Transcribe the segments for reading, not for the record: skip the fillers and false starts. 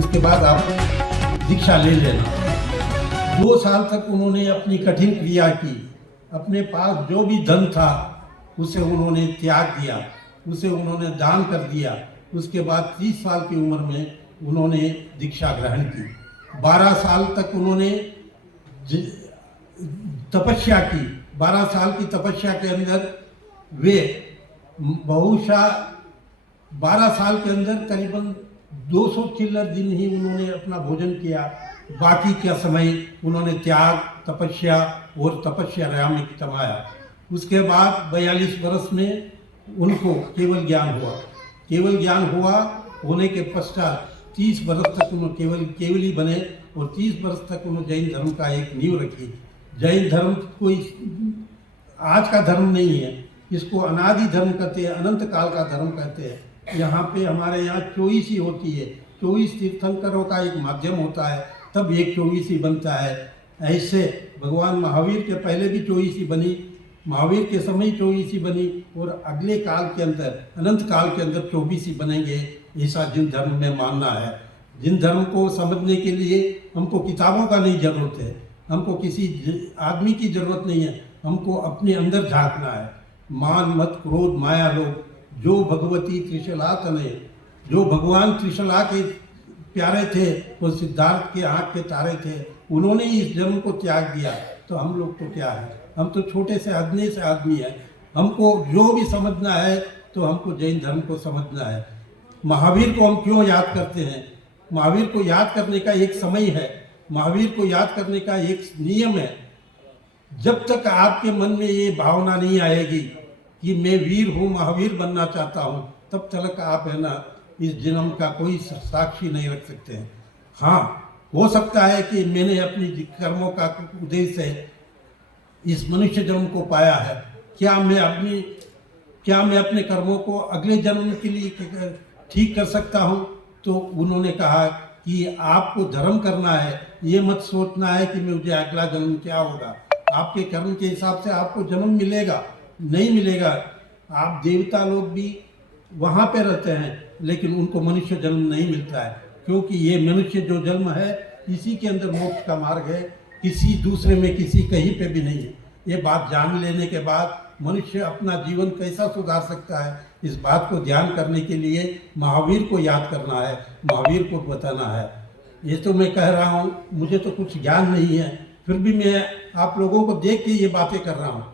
उसके बाद आप दीक्षा ले लेना। 2 साल तक उन्होंने अपनी कठिन क्रिया की। अपने पास जो भी धन था उसे उन्होंने त्याग दिया, उसे उन्होंने दान कर दिया। उसके बाद 30 साल की उम्र में उन्होंने दीक्षा ग्रहण की। 12 साल तक उन्होंने तपस्या की। 12 साल की तपस्या के अंदर वे बहुशः 12 साल के अंदर करीबन 200 चिल्लर दिन ही उन्होंने अपना भोजन किया। बाकी का समय उन्होंने त्याग, तपस्या और तपस्या में कमाया। उसके बाद 42 वर्ष में उनको केवल ज्ञान हुआ। केवल ज्ञान हुआ होने के पश्चात 30 वर्ष तक उन्होंने केवली बने और 30 वर्ष तक उन्होंने जैन धर्म का एक नींव रखी। जैन धर्म कोई आज का धर्म नहीं है, इसको अनादि धर्म कहते हैं, अनंत काल का धर्म कहते हैं। यहाँ पे हमारे यहाँ चौईसी होती है। 24 तीर्थंकरों का एक माध्यम होता है, तब एक चौईसी बनता है। ऐसे भगवान महावीर के पहले भी चौईसी बनी, महावीर के समय चौईसी बनी और अगले काल के अंदर, अनंत काल के अंदर 24 बनेंगे। ऐसा जिन धर्म में मानना है। जिन धर्म को समझने के लिए हमको किताबों का नहीं जरूरत है, हमको किसी आदमी की जरूरत नहीं है, हमको अपने अंदर झांकना है। मान मत क्रोध माया लोभ, जो भगवती त्रिशला तनय, जो भगवान त्रिशला के प्यारे थे, वो सिद्धार्थ के आँख के तारे थे, उन्होंने इस जन्म को त्याग दिया। तो हम लोग तो क्या है, हम तो छोटे से अदने से आदमी है। हमको जो भी समझना है तो हमको जैन धर्म को समझना है। महावीर को हम क्यों याद करते हैं? महावीर को याद करने का एक समय है, महावीर को याद करने का एक नियम है। जब तक आपके मन में ये भावना नहीं आएगी कि मैं वीर हूँ, महावीर बनना चाहता हूँ, तब तक आप है ना इस जन्म का कोई साक्षी नहीं रख सकते हैं। हाँ, हो सकता है कि मैंने अपनी कर्मों का उद्देश्य से इस मनुष्य जन्म को पाया है। क्या मैं अपने कर्मों को अगले जन्म के लिए ठीक कर सकता हूँ? तो उन्होंने कहा कि आपको धर्म करना है, ये मत सोचना है कि मुझे अगला जन्म क्या होगा। आपके कर्म के हिसाब से आपको जन्म मिलेगा, नहीं मिलेगा। आप देवता लोग भी वहाँ पे रहते हैं, लेकिन उनको मनुष्य जन्म नहीं मिलता है, क्योंकि ये मनुष्य जो जन्म है इसी के अंदर मोक्ष का मार्ग है, किसी दूसरे में किसी कहीं पे भी नहीं है। ये बात जान लेने के बाद मनुष्य अपना जीवन कैसा सुधार सकता है, इस बात को ध्यान करने के लिए महावीर को याद करना है, महावीर को बताना है। ये तो मैं कह रहा हूँ, मुझे तो कुछ ज्ञान नहीं है, फिर भी मैं आप लोगों को देख के ये बातें कर रहा हूँ।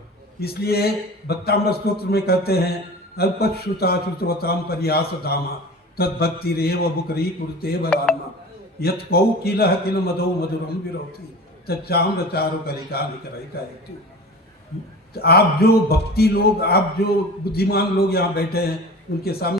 इसलिए भक्तामृत स्तोत्र में कहते हैं, अल्पश्रुता श्रुतवताम परियास धामा तद्भक्ति रेव बुकरी कुरुते बलामा यत कौ किलह किल मधो मधुरम विरोधी तच्चाम रचारो कलिका निकरेका। आप जो भक्ति लोग, आप जो बुद्धिमान लोग यहाँ बैठे हैं, उनके सामने